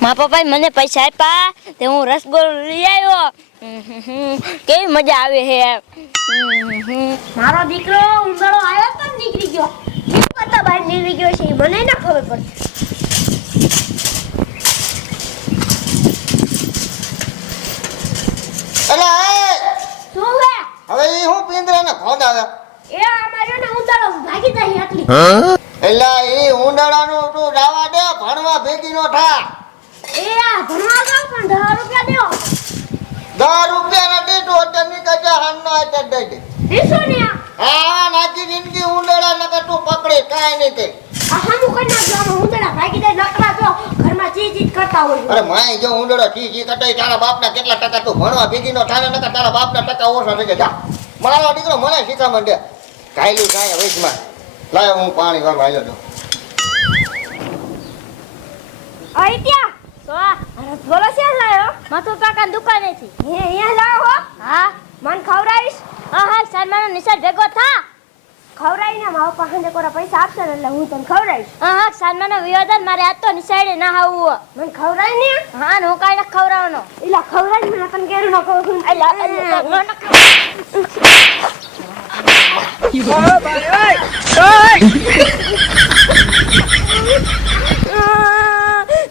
મારા પપ્પાએ મને પૈસા આપ્યા તે હું રસગોલો લઈ આવ્યો. કેવી મજા આવે હે. મારો દીકરો ઉંદરો આવ્યો તો નીકળી ગયો. પતા બહાર નીકળી ગયો છે મને ન ખબર પડતી. અલા શું હે? હવે ઈ હું પિંજરાને ખોડાવે એ અમારો ને ઉંદરો ભાગી જાય આટલી. એલા ઈ ઉંડાડાનું તું રાવા દે ભણવા ભેગી નો થા. એ આ ભણવા જાવ પણ 10 રૂપિયા દેવો. 10 રૂપિયા નથી તો તને કજે હાનનો આતે દે દે. દેશો ને હા નાખી જિંદગી ઉંડાડા નકર તું પકડે કાઈ નહીં કે. આ હામુ કરી નાખજો ઉંદરા ભાગી જાય નકરા જો ઘરમાં ચીચી કરતા હોય. અરે માય જો ઉંડાડો ઠીક કટાઈ તારા બાપના કેટલા ટકા તું ભણવા ભેગી નો થાને નકર તારા બાપના ટકા ઓછા થઈ ગયા. મારો દીકરો મને શીખા માંડે. કાયલું કાય વેચમાં. લાય હું પાણી વાળ વાળ્યો તો. આઈ ત્યાં તો બોલો છે લાયો માથુ કાકા દુકાનેથી. હે અહીંયા લાવો હો. હા મન ખવરાઈશ. હા સામાનો નિશાળ ભેગો થા. ખવરાઈને મારા પાસે કોરા પૈસા આપશે ને એટલે હું તને ખવરાઈશ. હા સામાનો વિવાદન મારે આજ તો નિશાળે ના આવવું. મને ખવરાઈ ને હા નો કાઈ ન ખવરાવવાનો. એલા ખવરાઈ મને તને કેરું ન કહું.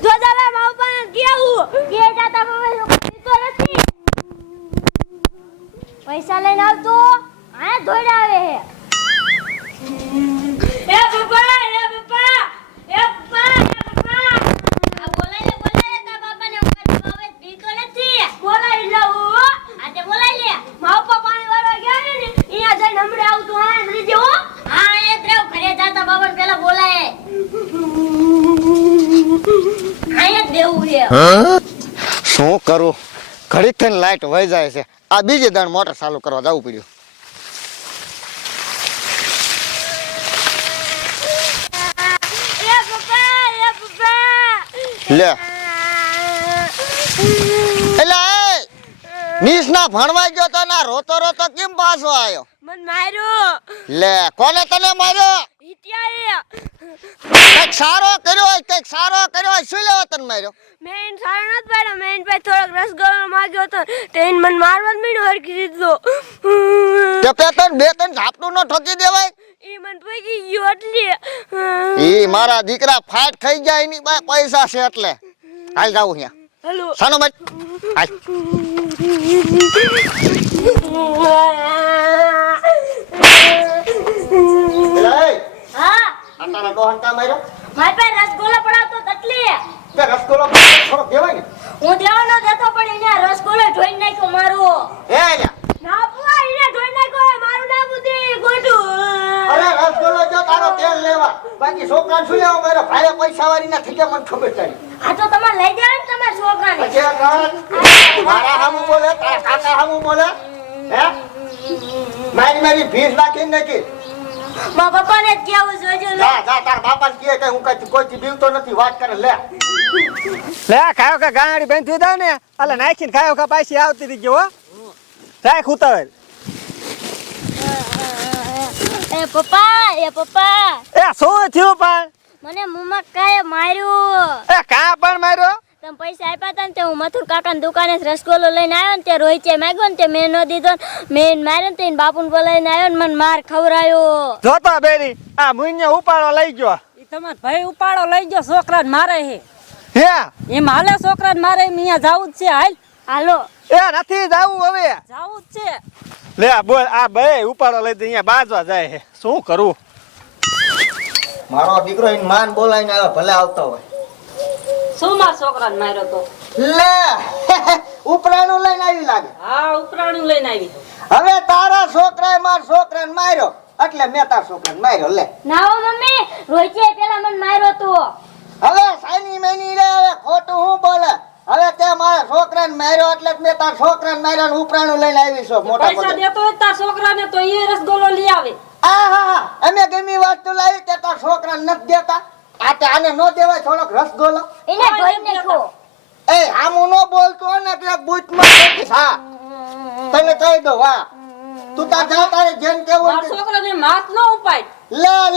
જોદાલા મારા પાસે કેવું કે જાતા મમ્મી લોકો તો નથી. પૈસા લઈને આવતો આ દોડ આવે હે. એ પપ્પા એ પપ્પા એ પપ્પા એ પપ્પા આ બોલાય તા બાપાને હું હવે દીતો નથી. બોલાઈ લઉં. આજે બોલાય લે. મારા પપ્પા પાણી વાળવા ગયા ને અહીંયા જઈને હમણે આવતું હા લઈ જેવો. હા એ દ્રવ ઘરે જાતા બાપાને પેલા બોલાય. આયા દેવું છે. શું કરું ઘડીક થઈને લાઈટ વહી જાય છે. આ બીજે દાણ મોટર ચાલુ કરવા જવું પડ્યું. એ પપ્પા લે એલા નીસના ભણવા ગયો તો ના રોતો રોતો કેમ પાછો આવ્યો? મન માર્યો લે કોને તને માર્યો? ઈત્યાએ કઈક સારો કર્યો હોય શું લેવા તને માર્યો? મેં સારો નત પાડ્યો. મેં પાસે થોડોક રસગોલો માંગ્યો તો તેન મન મારવા જ મીડો હરકી દીધો. તે પેતન બે ત્રણ ઝાપટું નો ઠોકી દેવાય. ઈ મન પગી ગયો એટલે ઈ મારા દીકરા ફાટ ખાઈ ગયા એની પાસે પૈસા છે એટલે હાલ જાવું અહીંયા. હલો સાનો મત હાલ. એલા એ હા આ તારા ડોહન કા માર્યો? મારી પાસે રસગોલા પડાવતો તટલી. તે રસગોલો થોડો દેવાય ને. હું દેવાનો દેતો પણ એને રસગોલો જોઈ નાખ્યો મારો. એ લ્યા ના પુઆ ઈને જોઈ નાખ્યો મારું નામ બુધી ગોટું. અરે રસગોલો જો તારો તેલ લેવા બાકી છોકરાને શું લેવા મારો ભાઈ પૈસા વાળી ના થઈ ગયા મને ખબર તારી. આ તો તમારે લઈ દેવા ને તમારા છોકરાને. પછી આ મારા હામું બોલે તારા કાકા હામું બોલે હે મારી ફીસ નાખી નાખી. મારા પપ્પાને જ કેવું જોજો. જા તાર બાપાને કહે કે હું કઈ કોઈથી બીવતો નથી વાત કરે લે. લે ખાયો કે ગાડી બાંધી દાવ ને એટલે નાખીને ખાયો કે પાછી આવતી રહી ગયો હો. રાખ ઉતાવળ. એ પપ્પા એ શું થયું પણ? મને મુમા કાએ માર્યું. એ કા પણ માર્યો? તમે પૈસા આપ્યા હતા ને તે હું મથુર કાકાની દુકાને રસગોલો લઈને આવ્યો ને તે રોહિતે માંગ્યો ને તે મેં ન દીધો ને મેં માર્યો ને તે બાપુને બોલાવીને આવ્યો ને મને માર ખવરાયો. જોતો બેરી આ મુન્ને ઉપાડો લઈ ગયો. ઈ તમાર ભાઈ ઉપાડો લઈ ગયો છોકરાને મારે હે. હે એમ હાલે છોકરાને મારે એમ અહીંયા જાવું જ છે. હાલ હાલો એ નથી જાવું હવે. જાવું જ છે. લે બોલ આ બે ઉપાડો લઈ દે અહીંયા બાજવા જાય છે શું કરું? મારો દીકરો એને માન બોલાવીને આવ્યો ભલે આવતો હોય. શું માર છોકરાને માર્યો તો? લે ઉપરાણું લઈને આવી લાગે. હા ઉપરાણું લઈને આવી. હવે તારા છોકરાએ મારા છોકરાને માર્યો એટલે મેં તારા છોકરાને માર્યો. લે ના હો મમ્મી રોહિતે પેલા મને માર્યો તો. હવે સાની મેની રે હવે ખોટું હું બોલે. હવે તે મારા છોકરાને માર્યો એટલે જ મેં તારા છોકરાને માર્યો ને ઉપરાણું લઈને આવી છો મોટા પૈસા પગે. દેતો હોય તાર છોકરાને તો એ રસગોલો લઈ આવે. આહા અમે ગમી વસ્તુ લાવી તે તારા છોકરાને નથી દેતા. આ તે આને નો દેવાય થોડોક રસગોલો. એને ધોઈ નાખ્યો. એ આમું નો બોલતો ને એટલે બૂચમાં બેઠીશ. હા તને કહી દો વાહ તું તાર જા તારે જેમ કેવું માર છોકરાને માથ ન ઉપાય.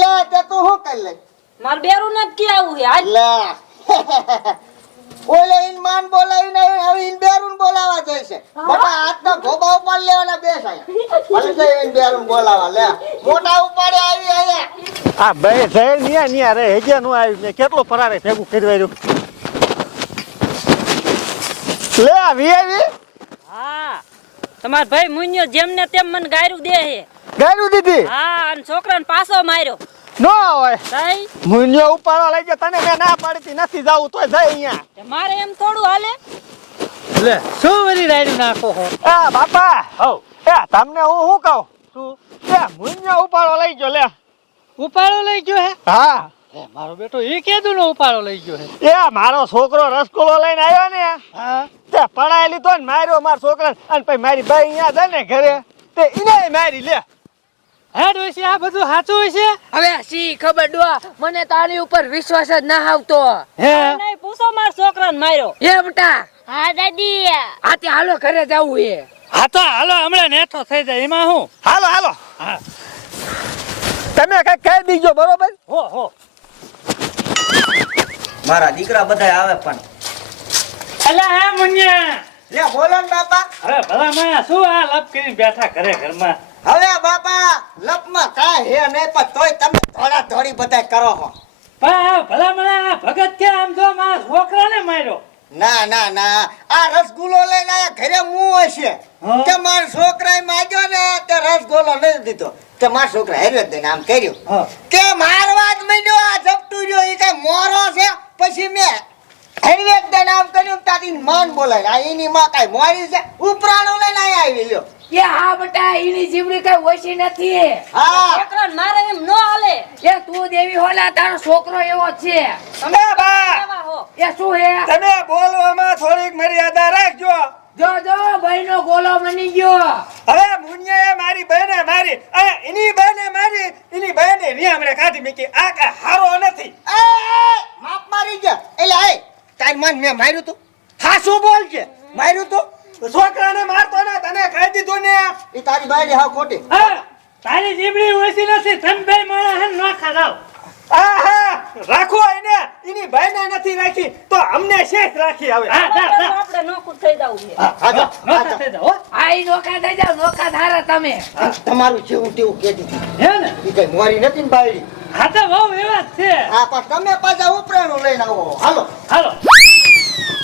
લે તે તું શું કરી લે? માર બેરું ને જ કે આવું છે હાલ લા ઓલે ઇન માન બોલાવીને હવે ઇન બેરુન બોલાવા જાય છે બાપા હાથના ગોબા ઉપર લેવાના બે સાયા ભલે જાય ઇન બેરુન બોલાવા લે મોટા ઉપાડે આવી આયા આ બે જઈ નિયા નિયા રે હેજે નો આવી મેં કેટલો પરારે ભેગું કરી લે આવી હા તમાર ભાઈ મુન્યો જેમ ને તેમ મને ગાયરું દે છે ગાયરું દીધી હા અને છોકરાને પાછો માર્યો નો હોય તઈ મુન્યો ઉપાડો લઈ ગયો તને મેં ના પાડીતી નથી જાવું તોય જાય અહીંયા તે મારે એમ થોડું હાલે લે શું વળી રાયડું નાખો હો એ બાપા હો એ તમને હું શું કહું શું એ મુન્યો ઉપાડો લઈ ગયો લે ઉપાડો લઈ ગયો હે હા એ મારો બેટો ઈ કેદું નો ઉપાડો લઈ ગયો હે એ મારો છોકરો રસગુલ્લો લઈને આવ્યો ને હા તે પડાઈ લીધો ને માર્યો મારા છોકરાને અને પછી મારી બાઈ અહીંયા જાય ને ઘરે તે એને મારી લે હેડ હોય છે આ બધું સાચું હોય છે હવે સી ખબર ડોહા મને તારી ઉપર વિશ્વાસ જ ના આવતો હે નહીં પૂછો માર છોકરાને માર્યો એ બેટા હા દાદી આતે હાલો ઘરે જવું એ હા તો હાલો હમણાં નેઠો થઈ જાય એમાં હું હાલો હાલો હા. તમે કઈ કહી દીજો બરોબર હો મારા દીકરા બધા આવે પણ અલા હે મુન્યા લે બોલો ને બાપા હવે ભલા માયા શું આ લપ કરીને બેઠા ઘરે ઘરમાં હવે બાપા લપમાં કાંઈ હે નહીં પણ તોય તમે થોડા થોડી બધા કરો છો પણ ભલા માયા ભગત કે આમ જો મારા છોકરાને માર્યો ના ના ના આ રસગુલ્લો લઈને આયા ઘરે મું હશે હા. તે મારા છોકરાએ માગ્યો ને તે રસગુલ્લો નથી દીધો તે મારા છોકરા હેર્યો જ દઈને આમ કર્યું હા. કે મારવા જ માંડ્યો આ ઝપટું રહ્યો એ કઈ મોરો છે પછી મેં હેર્યો જ દઈને આમ કર્યું તારી માન બોલાય આ એની માં કઈ મોરી છે ઉપરાણું લઈને આયા આવી લ્યો એ હા બેટા એની જીવડી કઈ ઓછી નથી હા છોકરાને મારે એમ ન હાલે એ તું દેવી હોલા તારો છોકરો એવો છે તમે બા કેવા હો એ શું હે તમે બોલવામાં થોડીક મર્યાદા રાખજો જો ભાઈનો ગોલો બની ગયો હવે મુનિયાએ મારી બહેને મારી અને એની બહેને મારી એની બહેને નિયામણે કાઢી મૂકી આ કઈ હારો નથી એ માપ મારી ગયા એટલે એ તારી માન મેં માર્યું તું હા શું બોલ છે માર્યું તું છોકરાને મારતો ને તને કહી દીધું ને એ તારી બાયડી હા ખોટી હા તારી જીબડી ઓછી નથી તમે બે માણસ હે નોખા જાવ આહા રાખો એને એની બહેને નથી રાખી તો અમને શેખ રાખી હવે હા જા જા આપણે નોખું થઈ જવું છે હા જા, હા નોખા જા. થઈ જાવ હો આ ઈ નોખા થઈ જાવ નોખા ધારા તમે તમારું જેવું તેવું કેતી હે ને એ કઈ મોરી નથી ને બાયડી હા તો બહુ એવા જ છે હા પણ તમે પાછા ઉપરાણું લઈને આવો હાલો હાલો